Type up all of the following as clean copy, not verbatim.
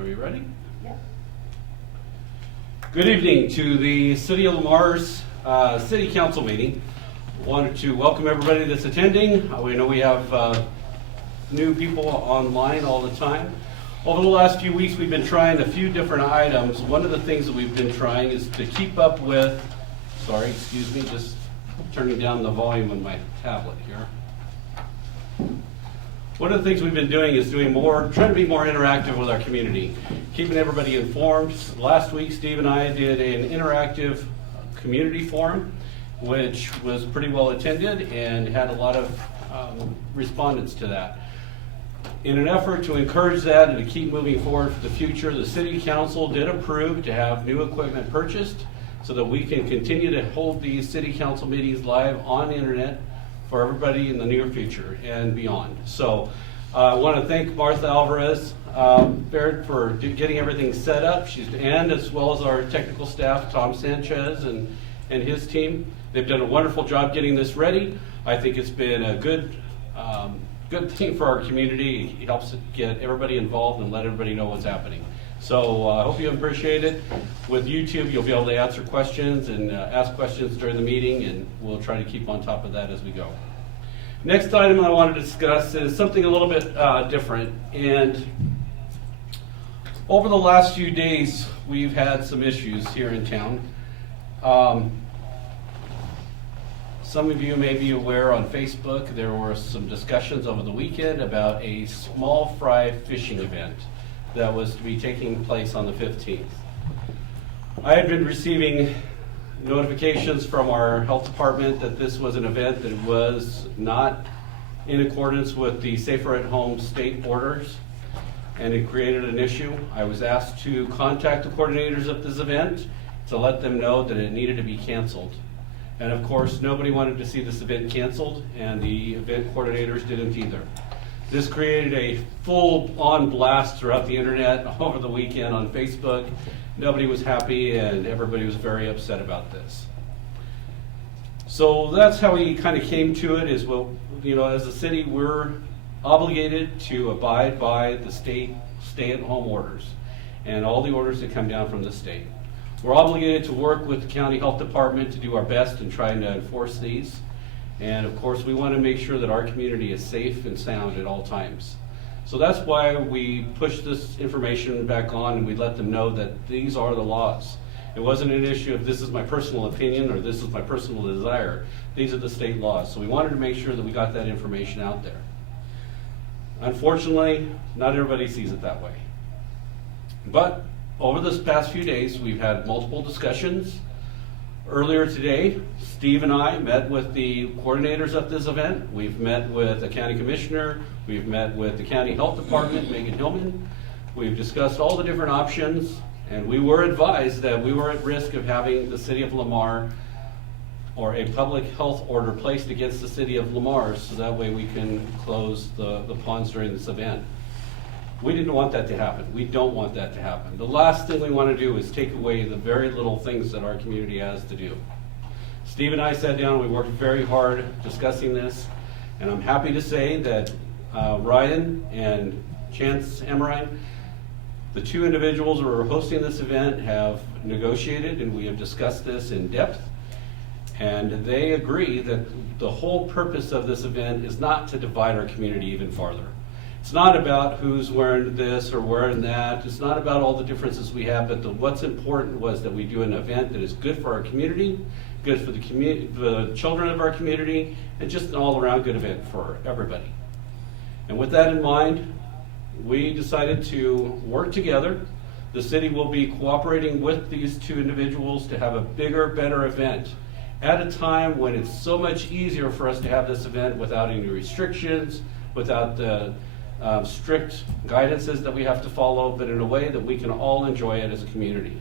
Are you ready? Yeah. Good evening to the City of Lamar's City Council meeting. Wanted to welcome everybody that's attending. We know we have new people online all the time. Over the last few weeks, we've been trying a few different items. One of the things that we've been trying is to keep up with, sorry, excuse me, just turning down the volume on my tablet here. One of the things we've been doing is trying to be more interactive with our community, keeping everybody informed. Last week, Steve and I did an interactive community forum, which was pretty well attended and had a lot of respondents to that. In an effort to encourage that and to keep moving forward for the future, the City Council did approve to have new equipment purchased so that we can continue to hold these City Council meetings live on the internet for everybody in the near future and beyond. So I want to thank Martha Alvarez Baird for getting everything set up, and as well as our technical staff, Tom Sanchez and his team. They've done a wonderful job getting this ready. I think it's been a good thing for our community. It helps get everybody involved and let everybody know what's happening. So I hope you appreciate it. With YouTube, you'll be able to answer questions and ask questions during the meeting, and we'll try to keep on top of that as we go. Next item I want to discuss is something a little bit different. And over the last few days, we've had some issues here in town. Some of you may be aware on Facebook, there were some discussions over the weekend about a small fry fishing event that was to be taking place on the 15th. I had been receiving notifications from our health department that this was an event that was not in accordance with the Safer at Home state orders, and it created an issue. I was asked to contact the coordinators of this event to let them know that it needed to be canceled. And of course, nobody wanted to see this event canceled, and the event coordinators didn't either. This created a full-on blast throughout the internet over the weekend on Facebook. Nobody was happy, and everybody was very upset about this. So that's how we kind of came to it, is, well, you know, as a city, we're obligated to abide by the state stay-at-home orders and all the orders that come down from the state. We're obligated to work with the county health department to do our best in trying to enforce these. And of course, we want to make sure that our community is safe and sound at all times. So that's why we push this information back on, and we let them know that these are the laws. It wasn't an issue of this is my personal opinion or this is my personal desire. These are the state laws. So we wanted to make sure that we got that information out there. Unfortunately, not everybody sees it that way. But over this past few days, we've had multiple discussions. Earlier today, Steve and I met with the coordinators of this event. We've met with the county commissioner. We've met with the county health department, Megan Hillman. We've discussed all the different options, and we were advised that we were at risk of having the city of Lamar or a public health order placed against the city of Lamar, so that way we can close the ponds during this event. We didn't want that to happen. We don't want that to happen. The last thing we want to do is take away the very little things that our community has to do. Steve and I sat down, we worked very hard discussing this, and I'm happy to say that Ryan and Chance Emerine, the two individuals who are hosting this event, have negotiated, and we have discussed this in depth, and they agree that the whole purpose of this event is not to divide our community even farther. It's not about who's wearing this or wearing that. It's not about all the differences we have, but what's important was that we do an event that is good for our community, good for the children of our community, and just an all-around good event for everybody. And with that in mind, we decided to work together. The city will be cooperating with these two individuals to have a bigger, better event at a time when it's so much easier for us to have this event without any restrictions, without the strict guidances that we have to follow, but in a way that we can all enjoy it as a community.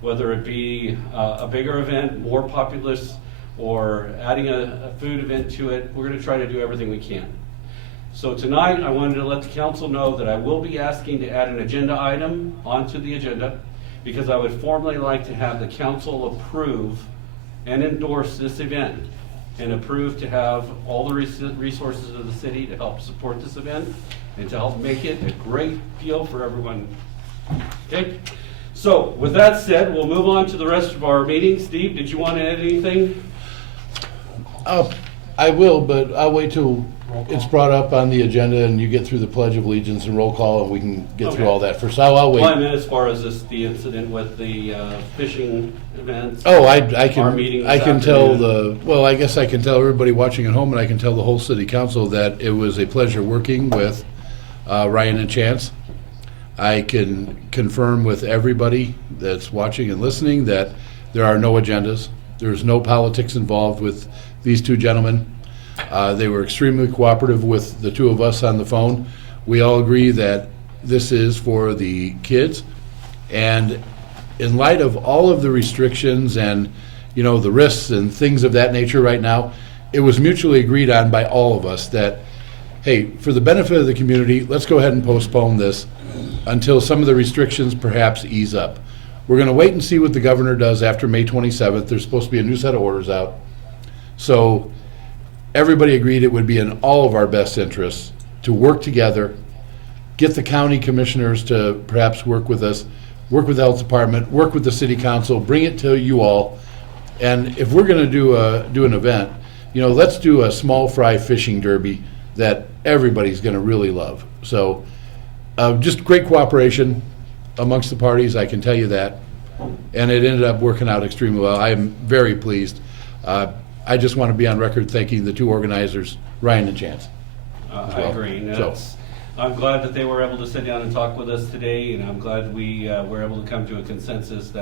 Whether it be a bigger event, more populous, or adding a food event to it, we're going to try to do everything we can. So tonight, I wanted to let the council know that I will be asking to add an agenda item onto the agenda, because I would formally like to have the council approve and endorse this event and approve to have all the resources of the city to help support this event and to help make it a great deal for everyone Okay, so with that said, we'll move on to the rest of our meeting. Steve, did you want to add anything? I will, but I'll wait till it's brought up on the agenda and you get through the Pledge of Allegiance and roll call and we can get through Okay. all that first. I'll Well, I wait. meant as far as the incident with the fishing events. Oh, I Our meeting can this tell afternoon. well, I guess I can tell everybody watching at home and I can tell the whole city council that it was a pleasure working with Ryan and Chance. I can confirm with everybody that's watching and listening that there are no agendas. There's no politics involved with these two gentlemen. They were extremely cooperative with the two of us on the phone. We all agree that this is for the kids. And in light of all of the restrictions and, the risks and things of that nature right now, it was mutually agreed on by all of us that, hey, for the benefit of the community, let's go ahead and postpone this until some of the restrictions perhaps ease up. We're going to wait and see what the governor does after May 27th. There's supposed to be a new set of orders out. So everybody agreed it would be in all of our best interests to work together, get the county commissioners to perhaps work with us, work with the health department, work with the city council, bring it to you all. And if we're going to do an event, let's do a small fry fishing derby that everybody's going to really love. So just great cooperation amongst the parties, I can tell you that. And it ended up working out extremely well. I am very pleased. I just want to be on record thanking the two organizers, Ryan and Chance. I agree. And I'm glad that they were able to sit down and talk with us today, and I'm glad we were able to come to a consensus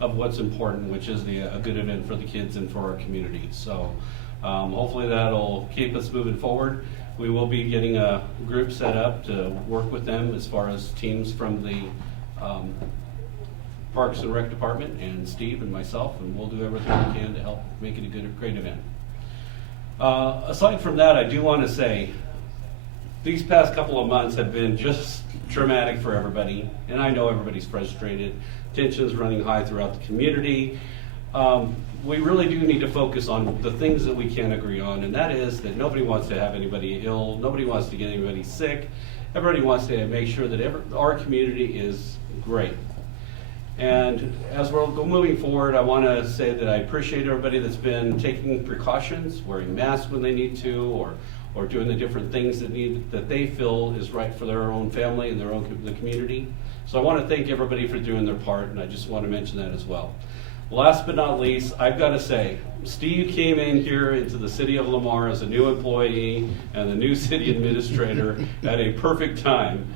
of what's important, which is a good event for the kids and for our community. So hopefully that'll keep us moving forward. We will be getting a group set up to work with them as far as teams from the Parks and Rec Department and Steve and myself, and we'll do everything we can to help make it a great event. Aside from that, I do want to say these past couple of months have been just traumatic for everybody, and I know everybody's frustrated. Tensions running high throughout the community. We really do need to focus on the things that we can agree on, and that is that nobody wants to have anybody ill, nobody wants to get anybody sick. Everybody wants to make sure that our community is great. And as we're moving forward, I want to say that I appreciate everybody that's been taking precautions, wearing masks when they need to, or doing the different things that they feel is right for their own family and the community. So I want to thank everybody for doing their part, and I just want to mention that as well. Last but not least, I've got to say, Steve came in here into the city of Lamar as a new employee and the new city administrator at a perfect time.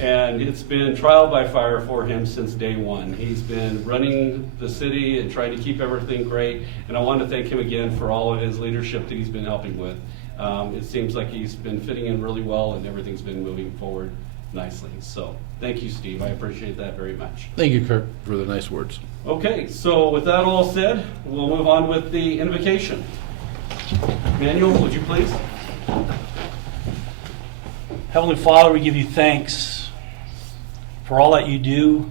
And it's been trial by fire for him since day one. He's been running the city and trying to keep everything great. And I want to thank him again for all of his leadership that he's been helping with. It seems like he's been fitting in really well and everything's been moving forward nicely. So thank you, Steve. I appreciate that very much. Thank you, Kirk, for the nice words. Okay, so with that all said, we'll move on with the invocation. Manuel, would you please? Heavenly Father, we give you thanks for all that you do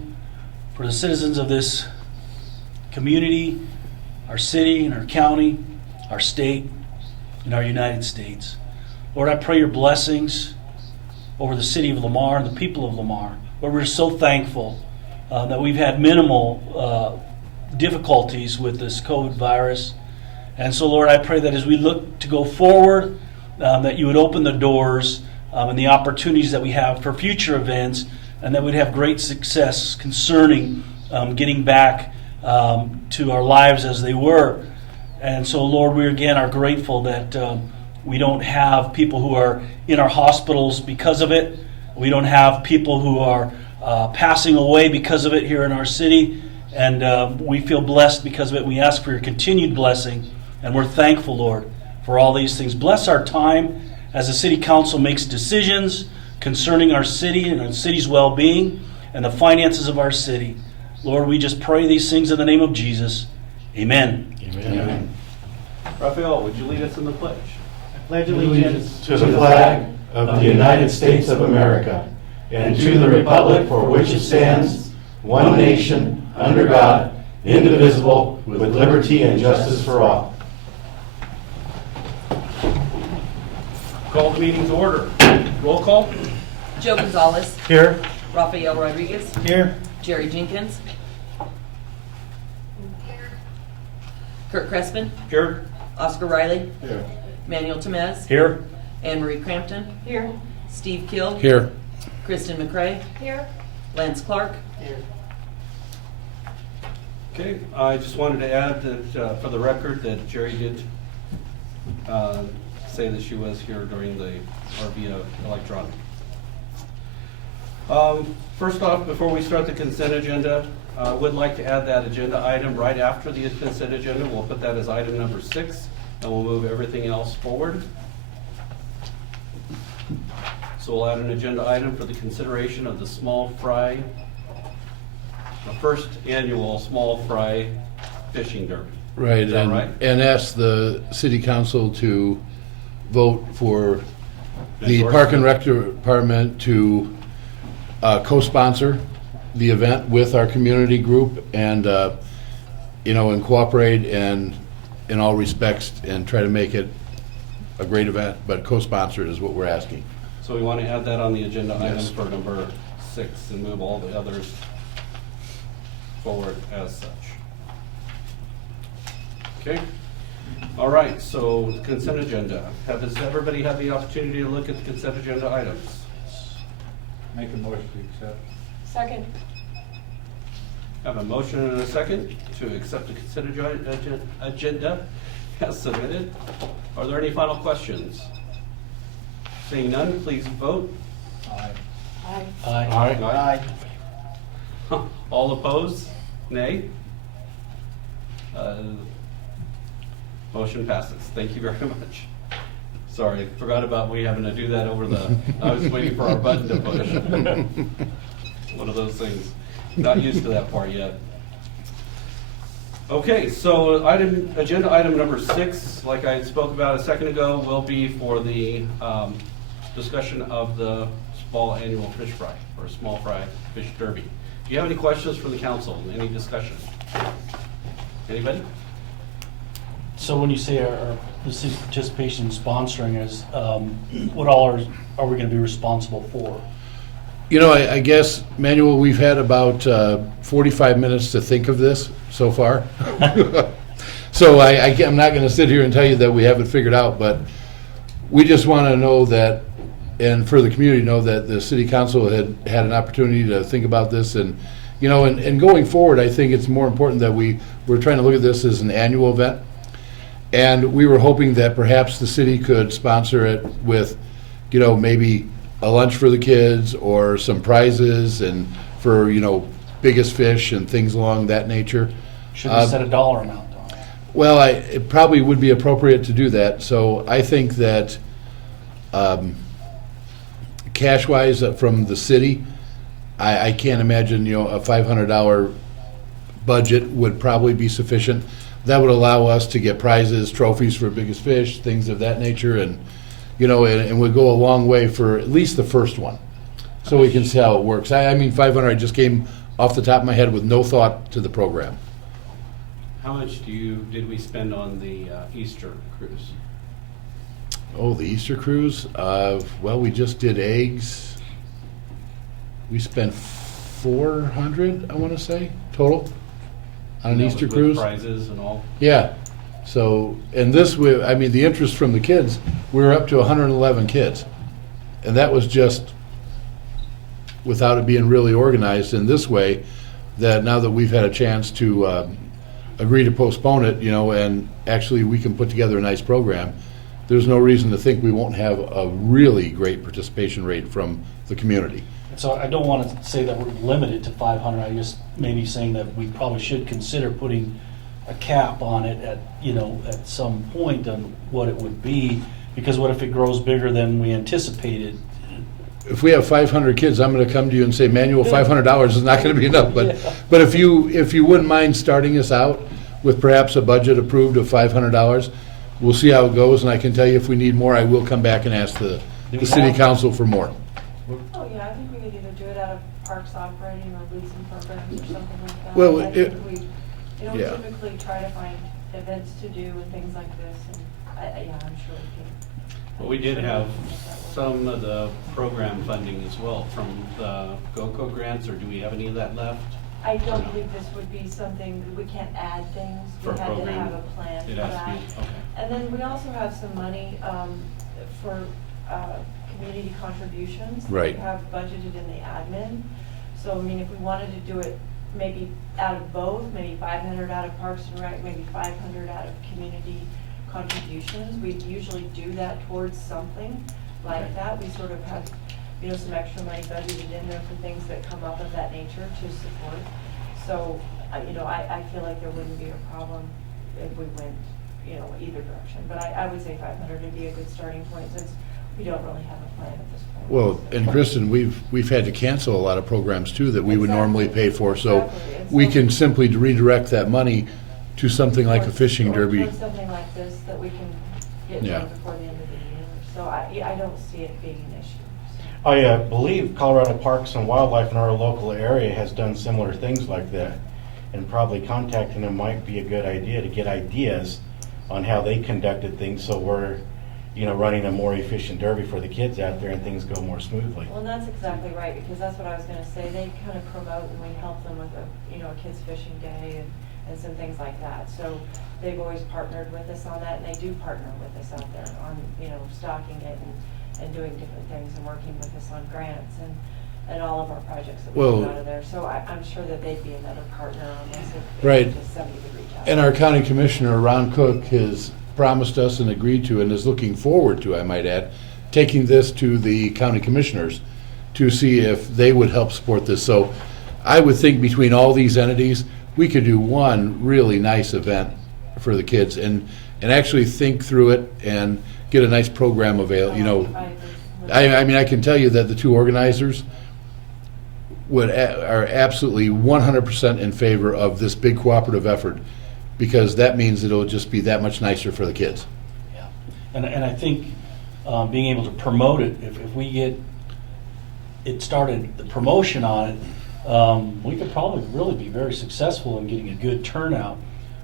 for the citizens of this community, our city and our county, our state, and our United States. Lord, I pray your blessings over the city of Lamar and the people of Lamar. Lord, we're so thankful that we've had minimal difficulties with this COVID virus. And so, Lord, I pray that as we look to go forward, that you would open the doors and the opportunities that we have for future events, and that we'd have great success concerning getting back to our lives as they were. And so, Lord, we again are grateful that we don't have people who are in our hospitals because of it. We don't have people who are passing away because of it here in our city. And we feel blessed because of it. We ask for your continued blessing. And we're thankful, Lord, for all these things. Bless our time as the city council makes decisions concerning our city and our city's well-being and the finances of our city. Lord, we just pray these things in the name of Jesus. Amen. Amen. Amen. Raphael, would you lead us in the pledge? Pledge allegiance to the flag of the United States of America and to the republic for which it stands, one nation, under God, indivisible, with liberty and justice for all. Call the meeting to order. Roll call. Joe Gonzalez. Here. Rafael Rodriguez, Here. Jerry Jenkins, Kurt Crespin, Here. Oscar Riley, Here. Manuel Temez, Here. Anne Marie Crampton, Here. Steve Kill, Here. Kristen McCray, Here. Lance Clark. Okay, I just wanted to add that, for the record, that Jerry did say that she was here during the, or via electronic. First off, before we start the consent agenda, I would like to add that agenda item right after the consent agenda. We'll put that as item number 6, and we'll move everything else forward. So we'll add an agenda item for the consideration of the small fry, the first annual small fry fishing derby. Right, Is that and, right? and ask the city council to vote for the Endorse Park and it. Rec Department to co-sponsor the event with our community group and, and cooperate and in all respects and try to make it a great event, but co-sponsor is what we're asking. So we want to add that on the agenda item Yes. for number 6 and move all the others forward as such. Okay? All right, so consent agenda. Has everybody had the opportunity to look at the consent agenda items? Make a motion to accept. Second. Have a motion and a second to accept the consent agenda as submitted. Are there any final questions? Seeing none, please vote. Aye. Aye. Aye. All opposed? Nay? Motion passes. Thank you very much. Sorry, forgot about we having to do that over the, I was waiting for our button to push. One of those things. Not used to that part yet. Okay, so agenda item number 6, like I spoke about a second ago, will be for the discussion of the fall annual fish fry, or small fry fish derby. Do you have any questions from the council? Any discussion? Anybody? So when you say our the city participation in sponsoring is, what all are we going to be responsible for? I guess, Manuel, we've had about 45 minutes to think of this so far. So I'm not going to sit here and tell you that we have it figured out, but we just want to know that, and for the community know that the city council had an opportunity to think about this, and and going forward, I think it's more important that we're trying to look at this as an annual event, and we were hoping that perhaps the city could sponsor it with, maybe a lunch for the kids or some prizes and for biggest fish and things along that nature. Should we set a dollar amount on it? Well, it probably would be appropriate to do that. So I think that cash-wise from the city, I can't imagine a $500 budget would probably be sufficient. That would allow us to get prizes, trophies for biggest fish, things of that nature, and and would go a long way for at least the first one, so we can see how it works. I mean, 500 just came off the top of my head with no thought to the program. How much did we spend on the Easter cruise? Oh, the Easter cruise? Well, we just did eggs. We spent $400, I want to say, total on an That was Easter with cruise. Prizes and all? Yeah. So, and this, the interest from the kids, we were up to 111 kids. And that was just without it being really organized in this way, that now that we've had a chance to agree to postpone it, and actually we can put together a nice program, there's no reason to think we won't have a really great participation rate from the community. So I don't want to say that we're limited to 500. I just maybe saying that we probably should consider putting a cap on it at some point on what it would be, because what if it grows bigger than we anticipated? If we have 500 kids, I'm going to come to you and say, Manuel, $500 is not going to be enough. But if you wouldn't mind starting us out with perhaps a budget approved of $500, we'll see how it goes. And I can tell you, if we need more, I will come back and ask the city council for more. Oh, yeah, I think we could either do it out of parks operating or leasing programs or something like that. Well, I think we yeah. typically try to find events to do and things like this, and I'm sure we can. But we did have some of the program funding as well from the GOCO grants, or do we have any of that left? I don't believe this would be something, we can't add things. For a We had to program? have a plan for It has to that. be, okay. And then we also have some money for community contributions. that Right. We have budgeted in the admin. So, I mean, if we wanted to do it maybe out of both, maybe 500 out of Parks and Rec, maybe 500 out of community contributions, we usually do that towards something like that. We sort of have, you know, some extra money budgeted in there for things that come up of that nature to support. So, you know, I feel like there wouldn't be a problem if we went, you know, either direction. But I would say 500 would be a good starting point since we don't really have a plan at this point. Well, and Kristen, we've had to cancel a lot of programs too that we would normally pay for, so Exactly. And we so- can simply redirect that money to something like a Towards- fishing derby. towards something like this that we can get Yeah. done before the end of the year. So I don't see it being an issue. So. I believe Colorado Parks and Wildlife in our local area has done similar things like that. And probably contacting them might be a good idea to get ideas on how they conducted things, so we're, you know, running a more efficient derby for the kids out there and things go more smoothly. Well, and that's exactly right, because that's what I was gonna say. They kind of promote and we help them with you know, a kids fishing day and some things like that. So they've always partnered with us on that, and they do partner with us out there on, you know, stocking it and doing different things and working with us on grants and all of our projects that we Well- do out of there. So I'm sure that they'd be another partner on this if Right. just somebody could reach out. And our county commissioner, Ron Cook, has promised us and agreed to, and is looking forward to, I might add, taking this to the county commissioners to see if they would help support this. So I would think between all these entities, we could do one really nice event for the kids and actually think through it and get a nice program available, you know. I mean, I can tell you that the two organizers are absolutely 100% in favor of this big cooperative effort, because that means it'll just be that much nicer for the kids. Yeah. And I think being able to promote it, if we get it started, the promotion on it, we could probably really be very successful in getting a good turnout.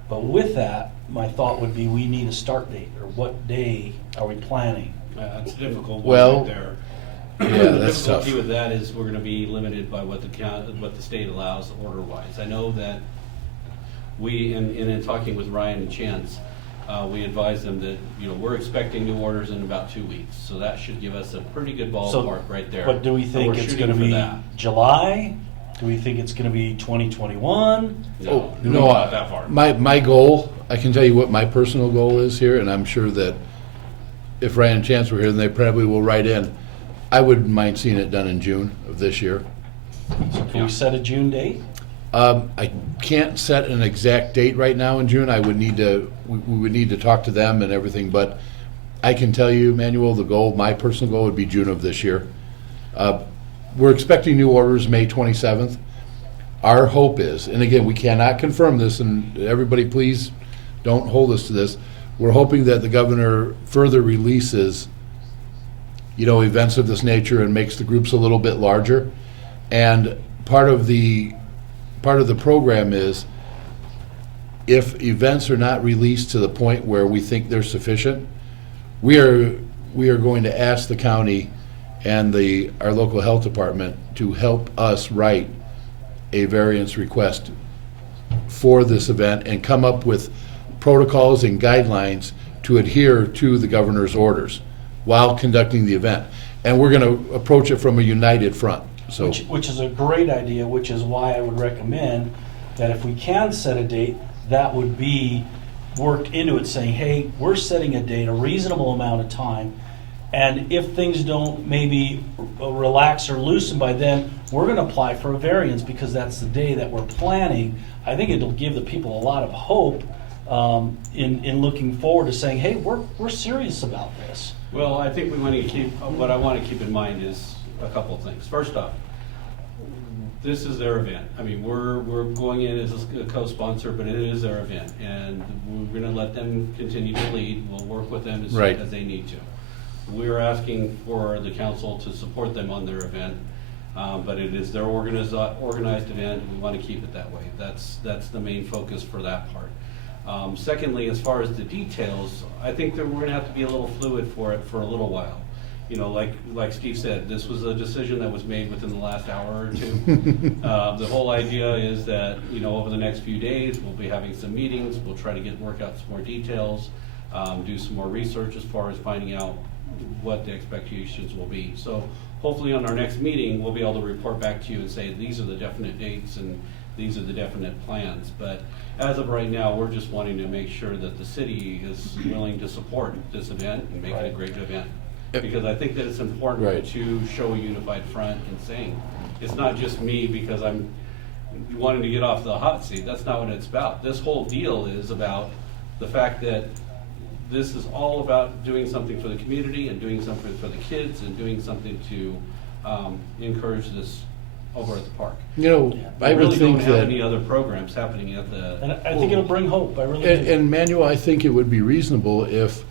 But with that, my thought would be we need a start date, or what day are we planning? It's a difficult one Well, right there. yeah, The that's tough. difficulty with that is we're gonna be limited by what the state allows order-wise. I know that we, in talking with Ryan and Chance, we advised them that, you know, we're expecting new orders in about 2 weeks. So that should give us a pretty good ballpark right there. But do we And think we're it's shooting gonna for be that. July? Do we think it's gonna be 2021? No, No, not that far. my goal, I can tell you what my personal goal is here, and I'm sure that if Ryan and Chance were here, then they probably will write in. I wouldn't mind seeing it done in June of this year. So can we set a June date? I can't set an exact date right now in June. I would need to, we would need to talk to them and everything, but I can tell you, Manuel, the goal, my personal goal would be June of this year. We're expecting new orders May 27th. Our hope is, and again, we cannot confirm this, and everybody please don't hold us to this. We're hoping that the governor further releases, you know, events of this nature and makes the groups a little bit larger. And part of the program is, if events are not released to the point where we think they're sufficient, we are going to ask the county and our local health department to help us write a variance request for this event and come up with protocols and guidelines to adhere to the governor's orders while conducting the event. And we're going to approach it from a united front. So, Which is a great idea, which is why I would recommend that if we can set a date, that would be worked into it, saying, hey, we're setting a date, a reasonable amount of time, and if things don't maybe relax or loosen by then, we're going to apply for a variance because that's the day that we're planning. I think it'll give the people a lot of hope in looking forward to saying, hey, we're serious about this. Well, I think we want to keep, what I want to keep in mind is a couple of things. First off, this is their event. I mean, we're going in as a co-sponsor, but it is their event, and we're going to let them continue to lead. We'll work with them Right. as they need to. We're asking for the council to support them on their event, but it is their organized event, and we want to keep it that way. That's the main focus for that part. Secondly, as far as the details, I think that we're gonna have to be a little fluid for it for a little while. You know, like Steve said, this was a decision that was made within the last hour or two. The whole idea is that, you know, over the next few days, we'll be having some meetings, we'll try to work out some more details, do some more research as far as finding out what the expectations will be. So hopefully on our next meeting, we'll be able to report back to you and say, these are the definite dates and these are the definite plans. But as of right now, we're just wanting to make sure that the city is willing to support this event and make it a great event. Because I think that it's important Right. to show a unified front and saying, it's not just me because I'm wanting to get off the hot seat. That's not what it's about. This whole deal is about the fact that this is all about doing something for the community and doing something for the kids and doing something to encourage this over at the park. You know, We I would really don't think have that, any other programs happening at the. And I think it'll bring hope, I really and, do. and Manuel, I think it would be reasonable if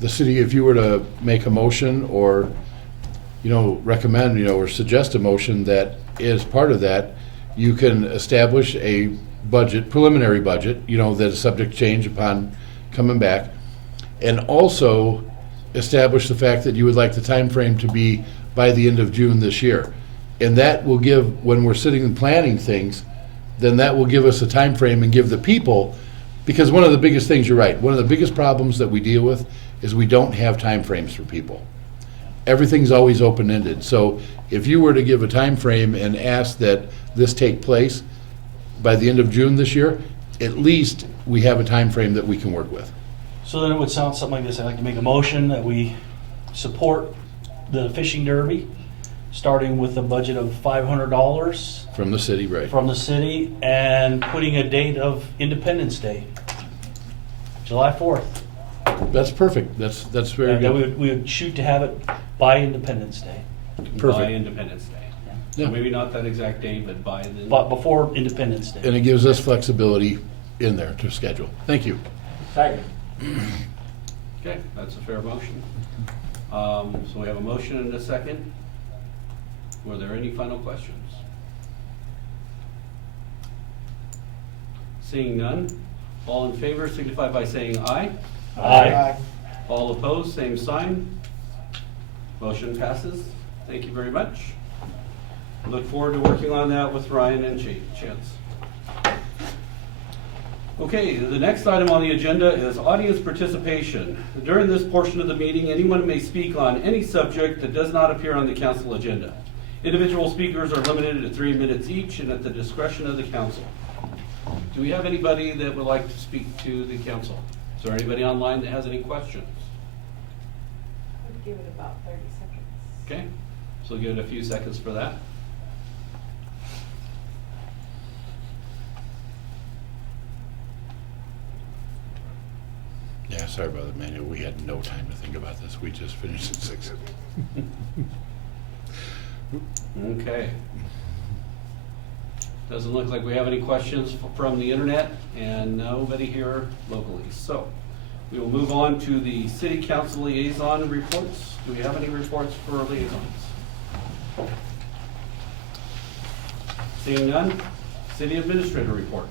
the city, if you were to make a motion or, you know, recommend, you know, or suggest a motion that is part of that, you can establish a budget, preliminary budget, you know, that is subject to change upon coming back. And also establish the fact that you would like the time frame to be by the end of June this year. And that will give, when we're sitting and planning things, then that will give us a time frame and give the people, because one of the biggest things, you're right, one of the biggest problems that we deal with is we don't have time frames for people. Everything's always open-ended. So if you were to give a time frame and ask that this take place by the end of June this year, at least we have a time frame that we can work with. So then it would sound something like this. I'd like to make a motion that we support the fishing derby, starting with a budget of $500 From the city, right? from the city and putting a date of Independence Day, July 4th. That's perfect. That's very And that good. we would shoot to have it by Independence Day, By Perfect. Independence Day. Yeah. So maybe not that exact day, but by then. but before Independence Day. And it gives us flexibility in there to schedule. Thank you. Second. Okay, that's a fair motion. So we have a motion and a second. Were there any final questions? Seeing none, all in favor signify by saying aye. Aye. All opposed, same sign. Motion passes. Thank you very much. Look forward to working on that with Ryan and Chance. Okay, the next item on the agenda is audience participation. During this portion of the meeting, anyone may speak on any subject that does not appear on the council agenda. Individual speakers are limited to 3 minutes each and at the discretion of the council. Do we have anybody that would like to speak to the council? Is there anybody online that has any questions? Would give it about 30 seconds. Okay, so we'll give it a few seconds for that. Yeah, sorry about that, Manuel. We had no time to think about this. We just finished at 6. Okay. Doesn't look like we have any questions from the internet and nobody here locally. So we will move on to the city council liaison reports. Do we have any reports for liaisons? Seeing none, city administrator report.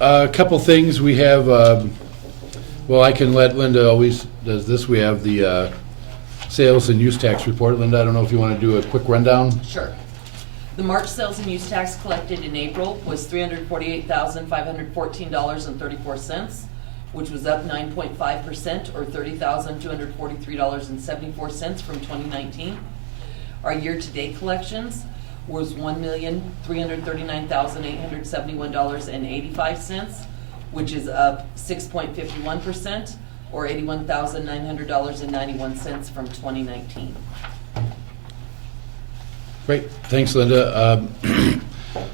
A couple things. We have, well, I can let Linda always does this. We have the sales and use tax report. Linda, I don't know if you want to do a quick rundown. Sure. The March sales and use tax collected in April was $348,514.34, which was up 9.5% or $30,243.74 from 2019. Our year-to-date collections was $1,339,871.85, which is up 6.51% or $81,900.91 from 2019. Great, thanks, Linda.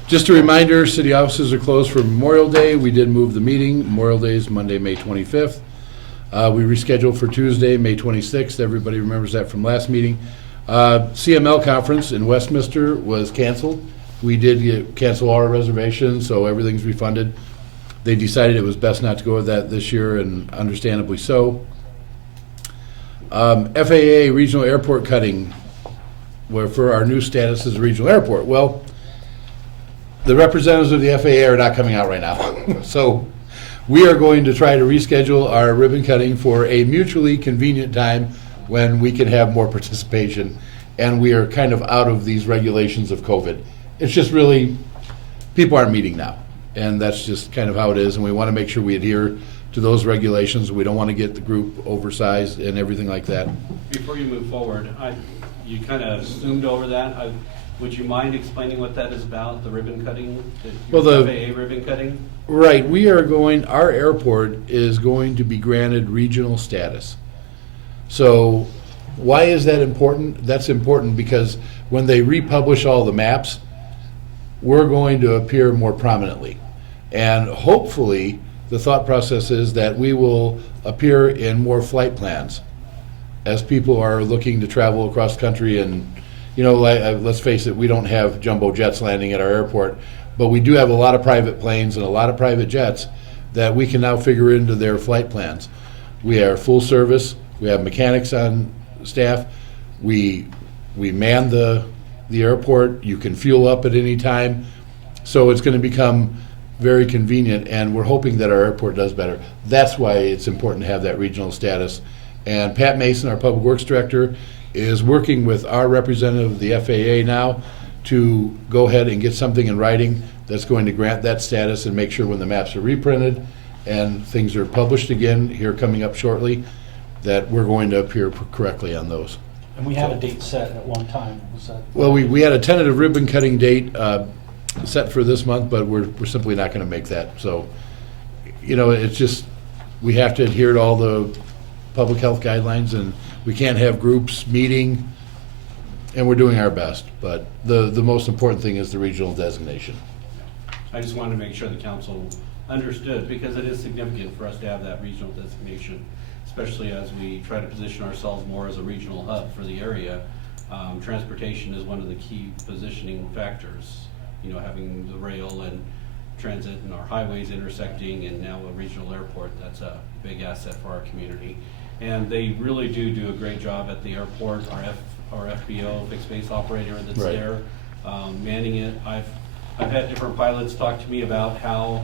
Just a reminder, city offices are closed for Memorial Day. We did move the meeting. Memorial Day is Monday, May 25th. We rescheduled for Tuesday, May 26th. Everybody remembers that from last meeting. CML conference in Westminster was canceled. We did cancel all our reservations, so everything's refunded. They decided it was best not to go with that this year, and understandably so. FAA regional airport cutting, where for our new status as a regional airport. Well, the representatives of the FAA are not coming out right now. So we are going to try to reschedule our ribbon cutting for a mutually convenient time when we can have more participation, and we are kind of out of these regulations of COVID. It's just really, people aren't meeting now, and that's just kind of how it is, and we want to make sure we adhere to those regulations. We don't want to get the group oversized and everything like that. Before you move forward, you kind of zoomed over that. Would you mind explaining what that is about, the ribbon cutting, Well, the FAA ribbon cutting? Right, our airport is going to be granted regional status. So why is that important? That's important because when they republish all the maps, we're going to appear more prominently. And hopefully, the thought process is that we will appear in more flight plans as people are looking to travel across the country. And, let's face it, we don't have jumbo jets landing at our airport, but we do have a lot of private planes and a lot of private jets that we can now figure into their flight plans. We are full service. We have mechanics on staff. We man the airport. You can fuel up at any time. So it's going to become very convenient, and we're hoping that our airport does better. That's why it's important to have that regional status. And Pat Mason, our Public Works Director, is working with our representative of the FAA now to go ahead and get something in writing that's going to grant that status and make sure when the maps are reprinted and things are published again here coming up shortly, that we're going to appear correctly on those. And we had a date set at one time, was that? Well, we had a tentative ribbon cutting date set for this month, but we're simply not going to make that. So, it's just, we have to adhere to all the public health guidelines, and we can't have groups meeting, and we're doing our best. But the most important thing is the regional designation. I just wanted to make sure the council understood, because it is significant for us to have that regional designation, especially as we try to position ourselves more as a regional hub for the area. Transportation is one of the key positioning factors, having the rail and transit and our highways intersecting, and now a regional airport. That's a big asset for our community. And they really do a great job at the airport. Our FBO, fixed base operator that's Right. there, manning it. I've had different pilots talk to me about how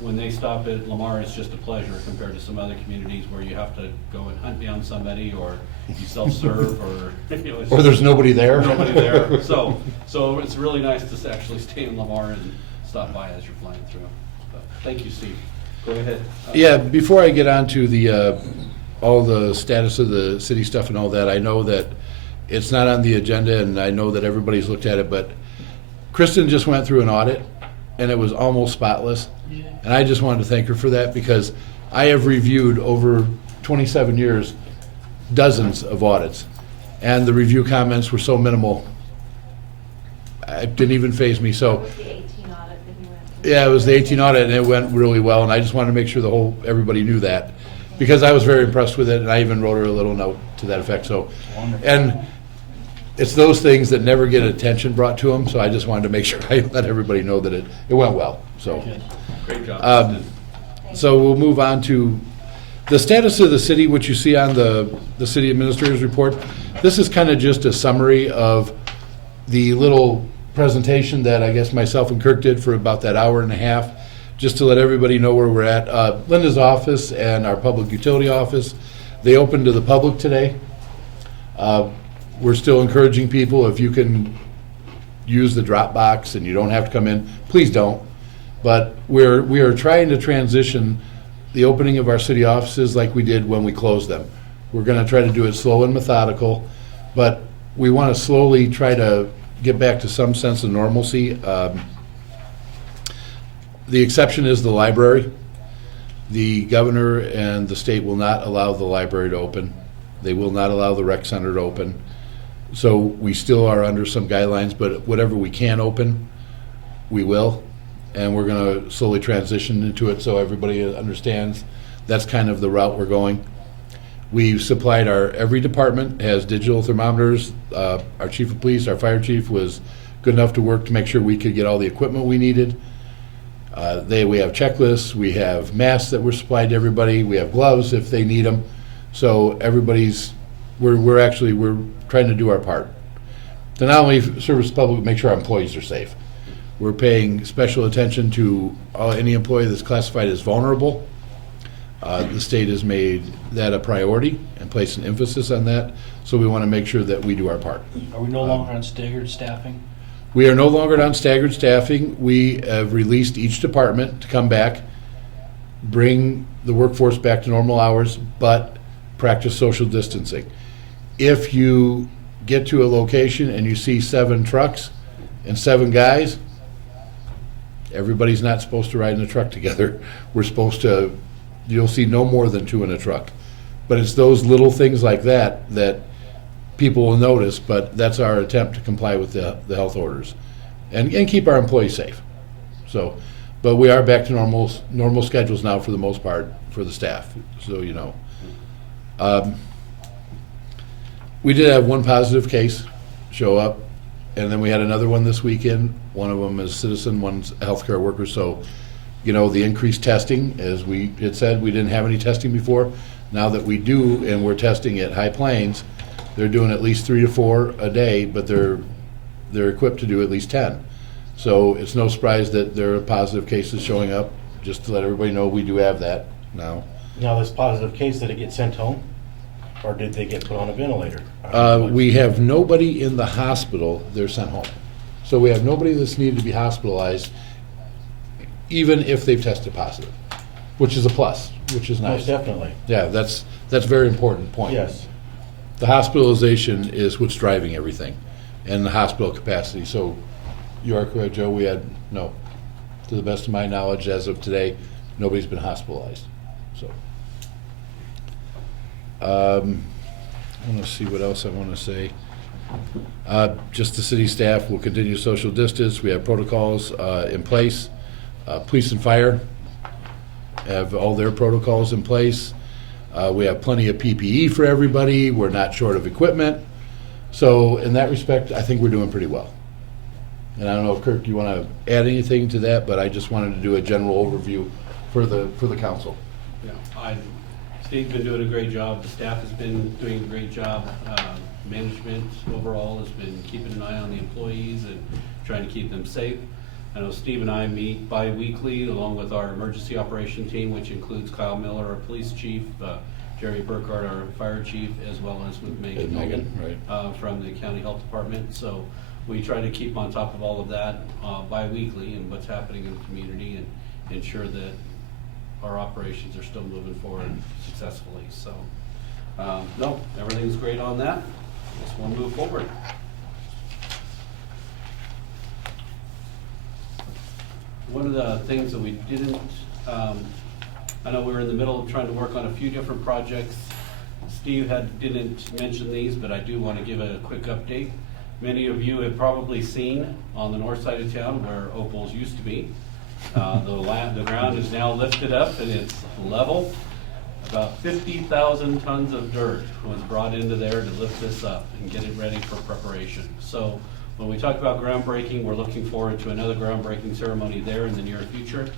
when they stop at Lamar, it's just a pleasure compared to some other communities where you have to go and hunt down somebody, or you self-serve, or it's Or there's nobody there. nobody there. So it's really nice to actually stay in Lamar and stop by as you're flying through. But thank you, Steve. Go ahead. Yeah, before I get on to the all the status of the city stuff and all that, I know that it's not on the agenda, and I know that everybody's looked at it, but Kristen just went through an audit, and it was almost spotless. And I just wanted to thank her for that, because I have reviewed over 27 years dozens of audits, and the review comments were so minimal, it didn't even faze me. So That was the 18 audit that you went through. yeah, it was the 18 audit, and it went really well, and I just wanted to make sure everybody knew that, because I was very impressed with it, and I even wrote her a little note to that effect. So, Wonderful. and it's those things that never get attention brought to them, so I just wanted to make sure I let everybody know that it went well. So, Good. Great job. um, so we'll move on to the status of the city, which you see on the city administrator's report. This is kind of just a summary of the little presentation that I guess myself and Kirk did for about that hour and a half, just to let everybody know where we're at. Linda's office and our public utility office, they opened to the public today. We're still encouraging people, if you can use the drop box and you don't have to come in, please don't. But we are trying to transition the opening of our city offices like we did when we closed them. We're going to try to do it slow and methodical, but we want to slowly try to get back to some sense of normalcy. The exception is the library. The governor and the state will not allow the library to open. They will not allow the rec center to open. So we still are under some guidelines, but whatever we can open, we will. And we're going to slowly transition into it so everybody understands that's kind of the route we're going. We've supplied every department has digital thermometers. Our chief of police, our fire chief was good enough to work to make sure we could get all the equipment we needed. We have checklists, we have masks that were supplied to everybody, we have gloves if they need them. So we're trying to do our part to not only service the public, but make sure our employees are safe. We're paying special attention to any employee that's classified as vulnerable. The state has made that a priority and placed an emphasis on that, so we want to make sure that we do our part. Are we no longer on staggered staffing? We are no longer on staggered staffing. We have released each department to come back, bring the workforce back to normal hours, but practice social distancing. If you get to a location and you see 7 trucks and 7 guys, everybody's not supposed to ride in a truck together. We're supposed to, you'll see no more than 2 in a truck. But it's those little things like that that people will notice, but that's our attempt to comply with the health orders and keep our employees safe. So, but we are back to normal schedules now for the most part for the staff, so you know. We did have 1 positive case show up, and then we had another one this weekend. One of them is citizen, one's a healthcare worker. So, you know, the increased testing, as we had said, we didn't have any testing before. Now that we do, and we're testing at High Plains, they're doing at least 3 to 4 a day, but they're equipped to do at least 10. So it's no surprise that there are positive cases showing up. Just to let everybody know, we do have that now. Now, this positive case, did it get sent home? Or did they get put on a ventilator? We have nobody in the hospital, they're sent home. So we have nobody that's needed to be hospitalized, even if they've tested positive, which is a plus, which is nice. Most definitely. Yeah, that's a very important point. Yes. The hospitalization is what's driving everything, and the hospital capacity. So you are correct, Joe, we had, no, to the best of my knowledge, as of today, nobody's been hospitalized, so. I want to see what else I want to say. Just the city staff will continue social distance. We have protocols in place. Police and fire have all their protocols in place. We have plenty of PPE for everybody. We're not short of equipment. So in that respect, I think we're doing pretty well. And I don't know if Kirk, you want to add anything to that, but I just wanted to do a general overview for the council. Yeah, Steve's been doing a great job. The staff has been doing a great job. Management overall has been keeping an eye on the employees and trying to keep them safe. I know Steve and I meet bi-weekly along with our emergency operation team, which includes Kyle Miller, our police chief, Jerry Burkhardt, our fire chief, as well as with Megan Right. From the county health department. So we try to keep on top of all of that bi-weekly and what's happening in the community and ensure that our operations are still moving forward successfully. So, no, everything's great on that. Just want to move forward. One of the things that we didn't, I know we were in the middle of trying to work on a few different projects. Steve didn't mention these, but I do want to give a quick update. Many of you have probably seen on the north side of town where Opal's used to be. The ground is now lifted up and it's level. About 50,000 tons of dirt was brought into there to lift this up and get it ready for preparation. So when we talk about groundbreaking, we're looking forward to another groundbreaking ceremony there in the near future.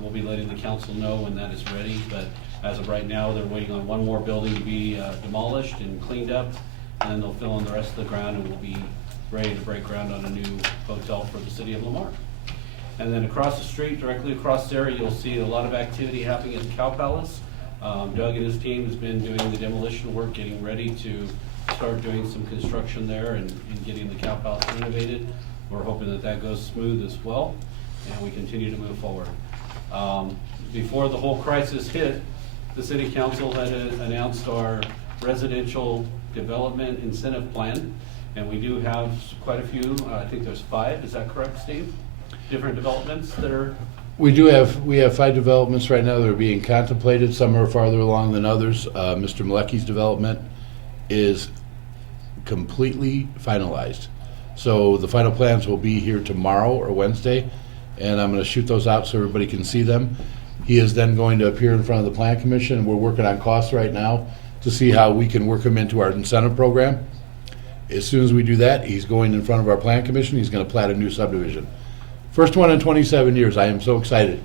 We'll be letting the council know when that is ready, but as of right now, they're waiting on one more building to be demolished and cleaned up, and then they'll fill in the rest of the ground and we'll be ready to break ground on a new hotel for the city of Lamar. And then across the street, directly across there, you'll see a lot of activity happening at the Cow Palace. Doug and his team has been doing the demolition work, getting ready to start doing some construction there and getting the Cow Palace renovated. We're hoping that that goes smooth as well, and we continue to move forward. Before the whole crisis hit, the city council had announced our residential development incentive plan, and we do have quite a few. I think there's 5. Is that correct, Steve? Different developments that are. We have 5 developments right now that are being contemplated. Some are farther along than others. Mr. Malecki's development is completely finalized. So the final plans will be here tomorrow or Wednesday, and I'm going to shoot those out so everybody can see them. He is then going to appear in front of the Plan Commission, and we're working on costs right now to see how we can work him into our incentive program. As soon as we do that, he's going in front of our Plan Commission. He's going to plat a new subdivision. First one in 27 years. I am so excited.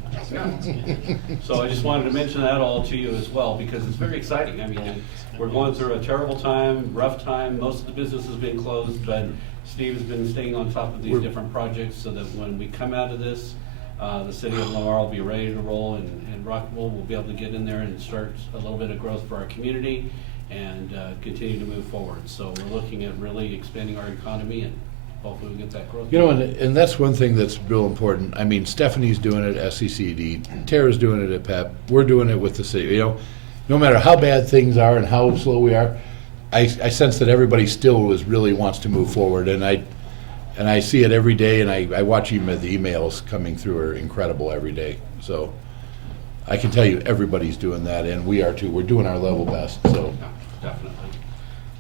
So I just wanted to mention that all to you as well, because it's very exciting. I mean, we're going through a terrible time, rough time. Most of the business has been closed, but Steve has been staying on top of these We're- different projects so that when we come out of this, the city of Lamar will be ready to roll, and Rockville will be able to get in there and start a little bit of growth for our community and continue to move forward. So we're looking at really expanding our economy, and hopefully we get that growth. You know, and that's one thing that's real important. I mean, Stephanie's doing it at SCCD, Tara's doing it at PEP, we're doing it with the city, you know. No matter how bad things are and how slow we are, I sense that everybody still really wants to move forward, and I see it every day, and I watch even the emails coming through are incredible every day. So I can tell you everybody's doing that, and we are too. We're doing our level best, so. Yeah, definitely.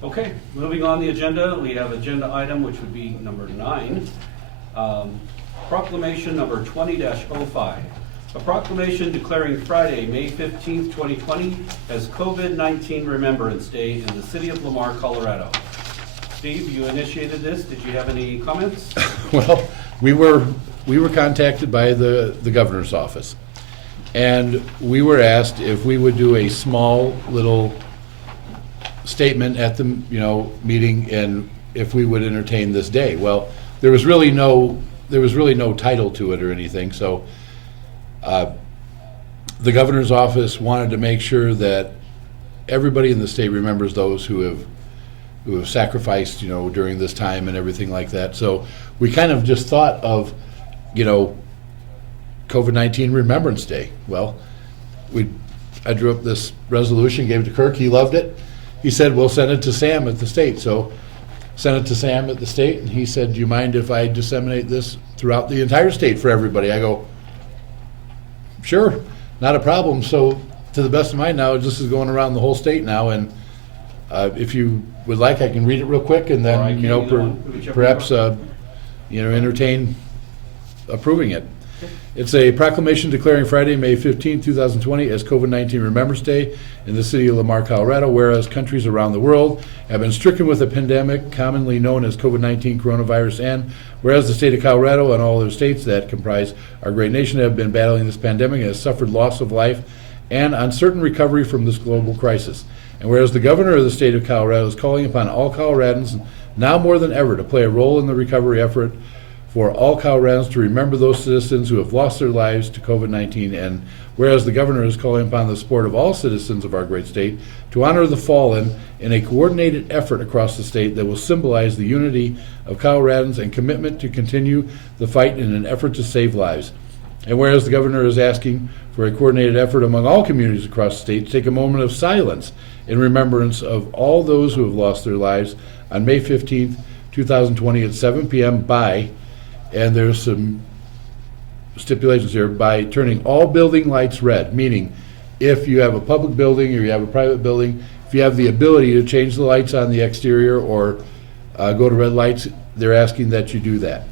Okay, moving on the agenda, we have agenda item, which would be number 9. Proclamation number 20-05. A proclamation declaring Friday, May 15th, 2020 as COVID-19 Remembrance Day in the city of Lamar, Colorado. Steve, you initiated this. Did you have any comments? Well, we were contacted by the governor's office, and we were asked if we would do a small little statement at the meeting, and if we would entertain this day. Well, there was really no title to it or anything. So the governor's office wanted to make sure that everybody in the state remembers those who have sacrificed, during this time and everything like that. So we kind of just thought of, COVID-19 Remembrance Day. Well, I drew up this resolution, gave it to Kirk. He loved it. He said, we'll send it to Sam at the state. So sent it to Sam at the state, and he said, do you mind if I disseminate this throughout the entire state for everybody? I go, sure, not a problem. So to the best of my knowledge, this is going around the whole state now, and if you would like, I can read it real quick, and Or I then, can either one, whichever perhaps, you entertain approving it. It's a proclamation declaring Friday, May 15, 2020 as COVID-19 Remembrance Day in the city of Lamar, Colorado, whereas countries around the world have been stricken with a pandemic commonly known as COVID-19 coronavirus, and whereas the state of Colorado and all other states that comprise our great nation have been battling this pandemic and has suffered loss of life and uncertain recovery from this global crisis. And whereas the governor of the state of Colorado is calling upon all Coloradans now more than ever to play a role in the recovery effort for all Coloradans to remember those citizens who have lost their lives to COVID-19, and whereas the governor is calling upon the support of all citizens of our great state to honor the fallen in a coordinated effort across the state that will symbolize the unity of Coloradans and commitment to continue the fight in an effort to save lives. And whereas the governor is asking for a coordinated effort among all communities across the state to take a moment of silence in remembrance of all those who have lost their lives on May 15th, 2020 at 7 p.m. and there's some stipulations here, by turning all building lights red, meaning if you have a public building or you have a private building, if you have the ability to change the lights on the exterior or go to red lights, they're asking that you do that.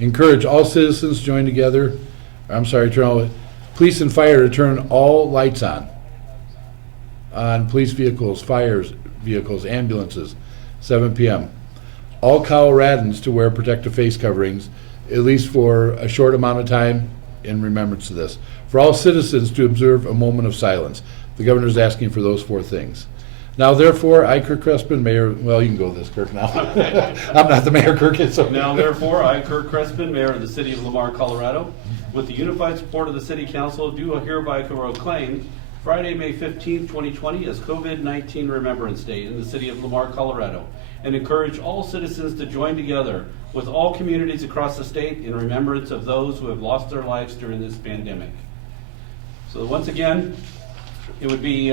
Encourage all citizens to join together, turn all, police and fire to turn all lights on police vehicles, fire vehicles, ambulances, 7 p.m. All Coloradans to wear protective face coverings, at least for a short amount of time in remembrance of this. For all citizens to observe a moment of silence. The governor's asking for those 4 things. Now, therefore, I, Kirk Crespin, Mayor, well, you can go with this, Kirk, now. I'm not the mayor, Kirk, it's okay. Now, therefore, I, Kirk Crespin, Mayor of the City of Lamar, Colorado, with the unified support of the City Council, do hereby proclaim Friday, May 15, 2020 as COVID-19 Remembrance Day in the City of Lamar, Colorado, and encourage all citizens to join together with all communities across the state in remembrance of those who have lost their lives during this pandemic. So once again, it would be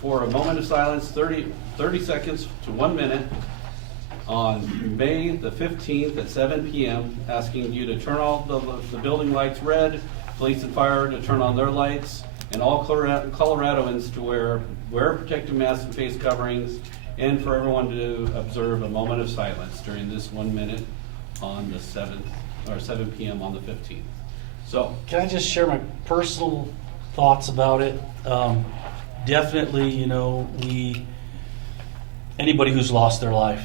for a moment of silence, 30 seconds to 1 minute, on May the 15th at 7 p.m., asking you to turn all the building lights red, police and fire to turn on their lights, and all Coloradoans to wear protective masks and face coverings, and for everyone to observe a moment of silence during this 1 minute on the 7 p.m. on the 15th. So, Can I just share my personal thoughts about it? Definitely, anybody who's lost their life,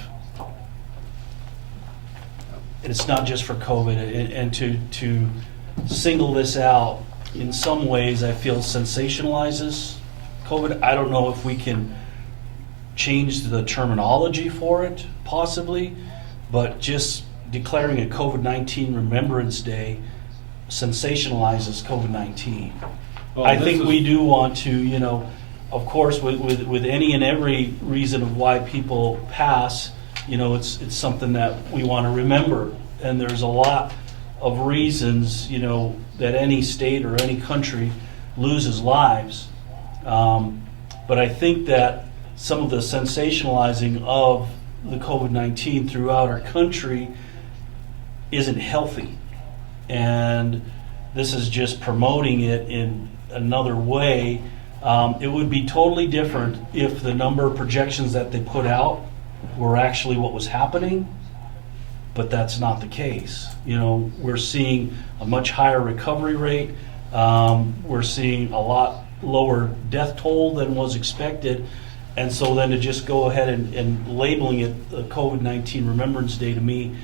and it's not just for COVID, and to single this out in some ways I feel sensationalizes COVID. I don't know if we can change the terminology for it, possibly, but just declaring a COVID-19 Remembrance Day sensationalizes COVID-19. Well, I this think is- we do want to, you know, of course, with any and every reason of why people pass, you know, it's something that we want to remember. And there's a lot of reasons, you know, that any state or any country loses lives. But I think that some of the sensationalizing of the COVID-19 throughout our country isn't healthy. And this is just promoting it in another way. It would be totally different if the number of projections that they put out were actually what was happening, but that's not the case. You know, we're seeing a much higher recovery rate. We're seeing a lot lower death toll than was expected. And so then to just go ahead and labeling it the COVID-19 Remembrance Day to me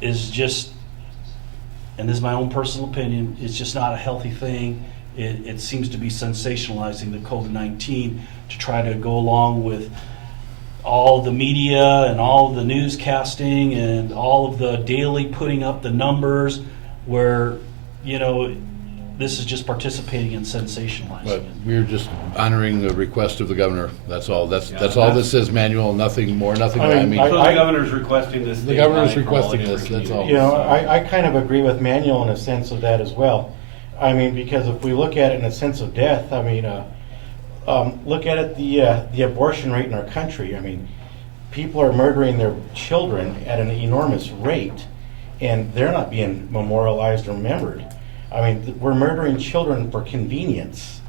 is just, and this is my own personal opinion, it's just not a healthy thing. It seems to be sensationalizing the COVID-19 to try to go along with all the media and all the newscasting and all of the daily putting up the numbers where, you know, this is just participating in sensationalizing But it. we're just honoring the request of the governor. That's all. That's Yeah, all that's- this is, Manuel. Nothing more, nothing. I mean, So the governor's requesting this. The governor's statewide for all requesting different this, that's all. communities, You know, so- I kind of agree with Manuel in a sense of that as well. I mean, because if we look at it in a sense of death, I mean, look at it, the abortion rate in our country. I mean, people are murdering their children at an enormous rate, and they're not being memorialized or remembered. I mean, we're murdering children for convenience.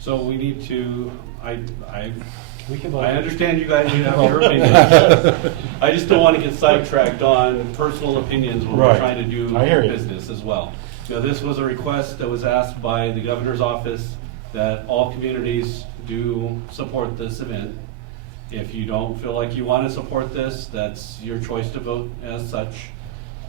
So we need to, I We can vote. understand you guys, you have your opinions. I just don't want to get sidetracked on personal opinions when we're Right. trying to do I hear you. business as well. You know, this was a request that was asked by the governor's office that all communities do support this event. If you don't feel like you want to support this, that's your choice to vote as such.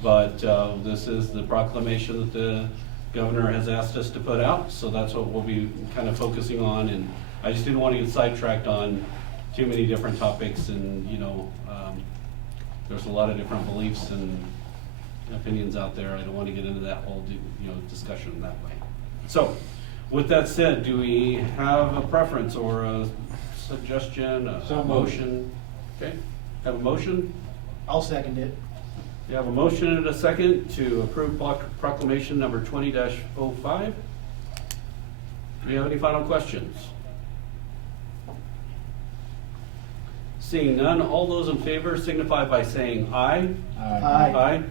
But this is the proclamation that the governor has asked us to put out, so that's what we'll be kind of focusing on. And I just didn't want to get sidetracked on too many different topics, and you know, there's a lot of different beliefs and opinions out there. I don't want to get into that whole discussion that way. So, with that said, do we have a preference or a suggestion, So a moved. motion? Okay, have a motion? I'll second it. You have a motion and a second to approve proclamation number 20-05. Do you have any final questions? Seeing none, all those in favor signify by saying aye. Aye. Aye.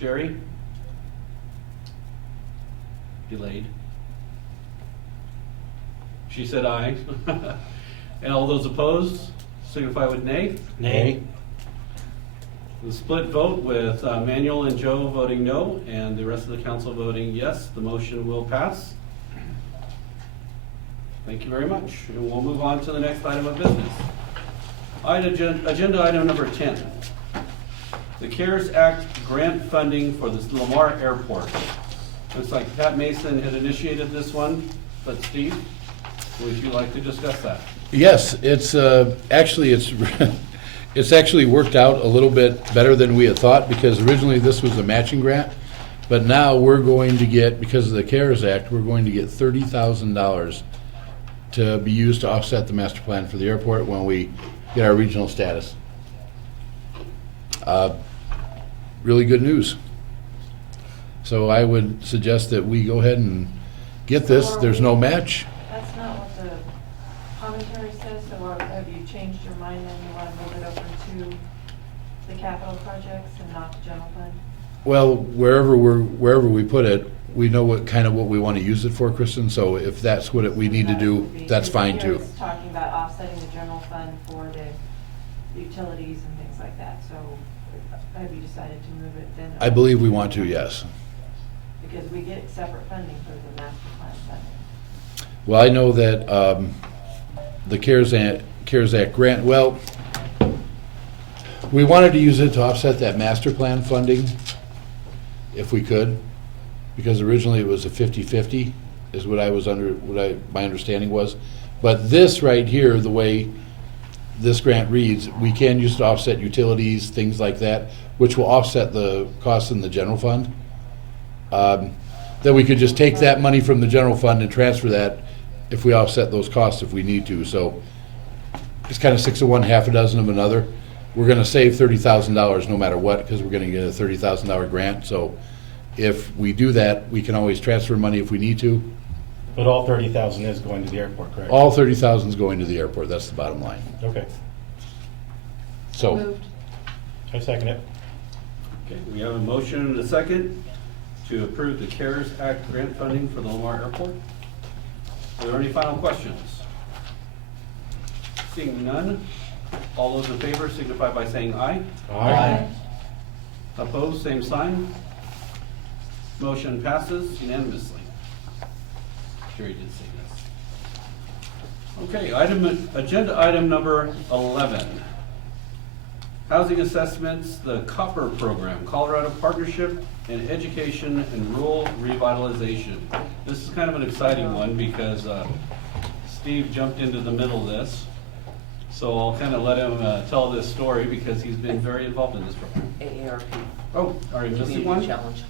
Jerry? Delayed. She said aye. And all those opposed signify with nay. Nay. The split vote with Manuel and Joe voting no, and the rest of the council voting yes, the motion will pass. Thank you very much. And we'll move on to the next item of business. Agenda item number 10. The CARES Act grant funding for the Lamar Airport. Looks like Pat Mason had initiated this one, but Steve, would you like to discuss that? Yes, it's actually it's actually worked out a little bit better than we had thought, because originally this was a matching grant, but now we're going to get, because of the CARES Act, we're going to get $30,000 to be used to offset the master plan for the airport when we get our regional status. Really good news. So I would suggest that we go ahead and get this. There's no match. That's not what the commentary says, so have you changed your mind then? You want to move it over to the capital projects and not the general fund? Well, wherever we put it, we know what we want to use it for, Kristen, so if that's what we need to do, that's fine too. It's talking about offsetting the general fund for the utilities and things like that, so have you decided to move it then? I believe we want to, yes. Because we get separate funding for the master plan funding. Well, I know that the CARES Act grant, well, we wanted to use it to offset that master plan funding, if we could, because originally it was a 50-50, is what my understanding was. But this right here, the way this grant reads, we can use to offset utilities, things like that, which will offset the costs in the general fund. Then we could just take that money from the general fund and transfer that if we offset those costs if we need to. So it's kind of 6 of one, half a dozen of another. We're gonna save $30,000 no matter what, because we're gonna get a $30,000 grant. So if we do that, we can always transfer money if we need to. But all 30,000 is going to the airport, correct? All 30,000 is going to the airport, that's the bottom line. Okay, So, Moved. I second it. Okay, we have a motion and a second to approve the CARES Act grant funding for the Lamar Airport. Are there any final questions? Seeing none, all those in favor signify by saying aye. Opposed, same sign. Motion passes unanimously. Jerry did say yes. Okay, agenda item number 11. Housing assessments, the COPPER program, Colorado Partnership in Education and Rural Revitalization. This is kind of an exciting one because Steve jumped into the middle of this. So I'll kind of let him tell this story because he's been very involved in this program. AARP. Oh, are you missing Community one? Challenge.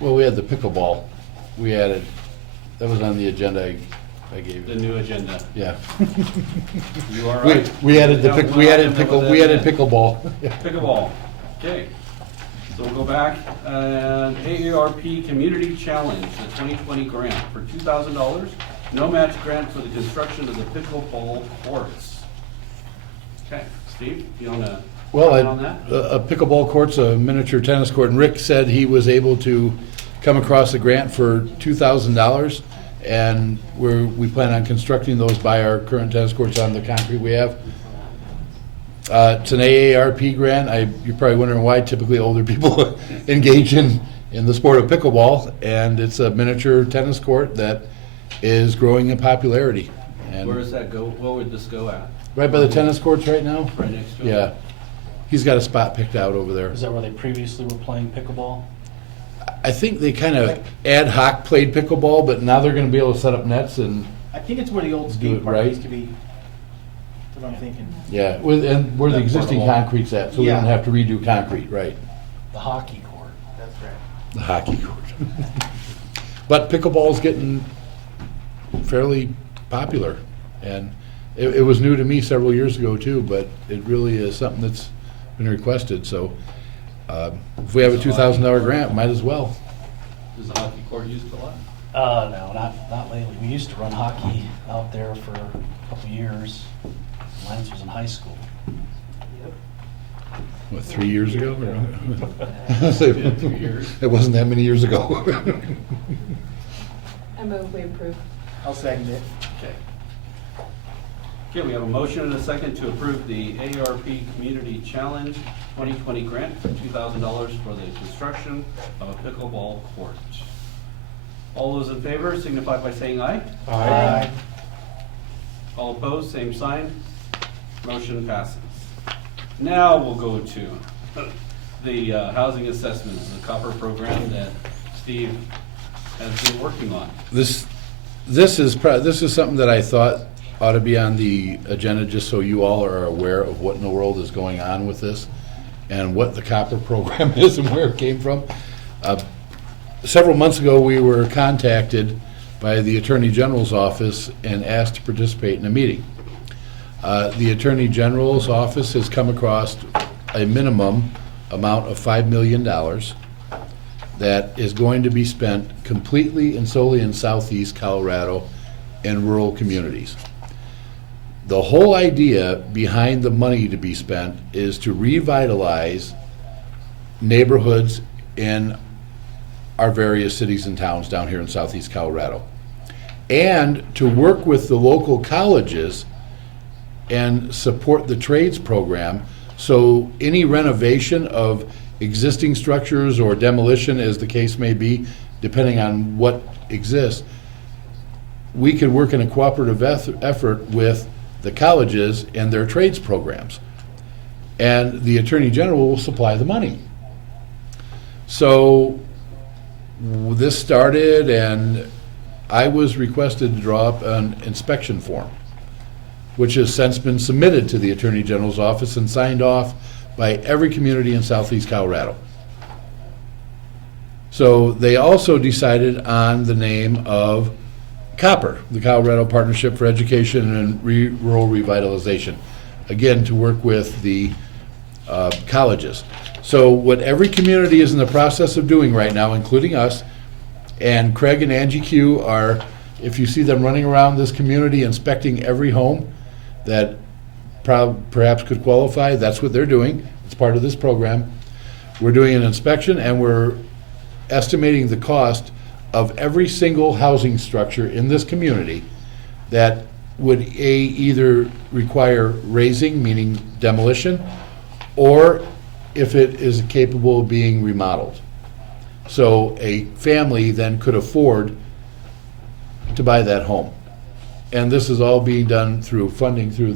well, we had the pickleball. We added, that was on the agenda I gave The you. new agenda. Yeah. You are We, right. we added the, Yeah, pick- one we added item pickle, was we added added. pickleball. Pickleball. Okay. So we'll go back and AARP Community Challenge, the 2020 grant for $2,000. No match grant for the construction of the pickleball courts. Okay, Steve, you want to Well, comment on that? a pickleball court's a miniature tennis court, and Rick said he was able to come across a grant for $2,000, and we plan on constructing those by our current tennis courts on the concrete we have. It's an AARP grant. You're probably wondering why typically older people engage in the sport of pickleball, and it's a miniature tennis court that is growing in popularity. And Where does that go? Where would this go at? right by the tennis courts right now? Right next to it? Yeah. He's got a spot picked out over there. Is that where they previously were playing pickleball? I think they kind of ad hoc played pickleball, but now they're going to be able to set up nets and, I think it's where the old Do skate it park right. used to be. That's what I'm thinking. yeah, and where the That existing portable. concrete's at, so we Yeah. don't have to redo concrete, right? The hockey court. That's right. The hockey court. But pickleball's getting fairly popular, and it was new to me several years ago too, but it really is something that's been requested, so if we have a $2,000 grant, might as well. Is the hockey court used a lot? No, not lately. We used to run hockey out there for a couple years. Lance was in high school. What, 3 years ago? Been 3 years. It wasn't that many years ago. I move we approve. I'll second it. Okay. Okay, we have a motion and a second to approve the AARP Community Challenge 2020 grant for $2,000 for the construction of a pickleball court. All those in favor signify by saying aye. Aye. All opposed, same sign. Motion passes. Now we'll go to the housing assessments, the COPPER program that Steve has been working on. This is something that I thought ought to be on the agenda, just so you all are aware of what in the world is going on with this and what the COPPER program is and where it came from. Several months ago, we were contacted by the Attorney General's office and asked to participate in a meeting. The Attorney General's office has come across a minimum amount of $5 million that is going to be spent completely and solely in southeast Colorado and rural communities. The whole idea behind the money to be spent is to revitalize neighborhoods in our various cities and towns down here in southeast Colorado, and to work with the local colleges and support the trades program, so any renovation of existing structures or demolition, as the case may be, depending on what exists, we could work in a cooperative effort with the colleges and their trades programs. And the Attorney General will supply the money. So this started, and I was requested to draw up an inspection form. which has since been submitted to the Attorney General's office and signed off by every community in southeast Colorado. So they also decided on the name of COPPER, the Colorado Partnership for Education and Rural Revitalization, again, to work with the colleges. So what every community is in the process of doing right now, including us, and Craig and Angie Q are, if you see them running around this community inspecting every home that perhaps could qualify, that's what they're doing. It's part of this program. We're doing an inspection and we're estimating the cost of every single housing structure in this community that would either require raising, meaning demolition, or if it is capable of being remodeled. So a family then could afford to buy that home. And this is all being done through funding through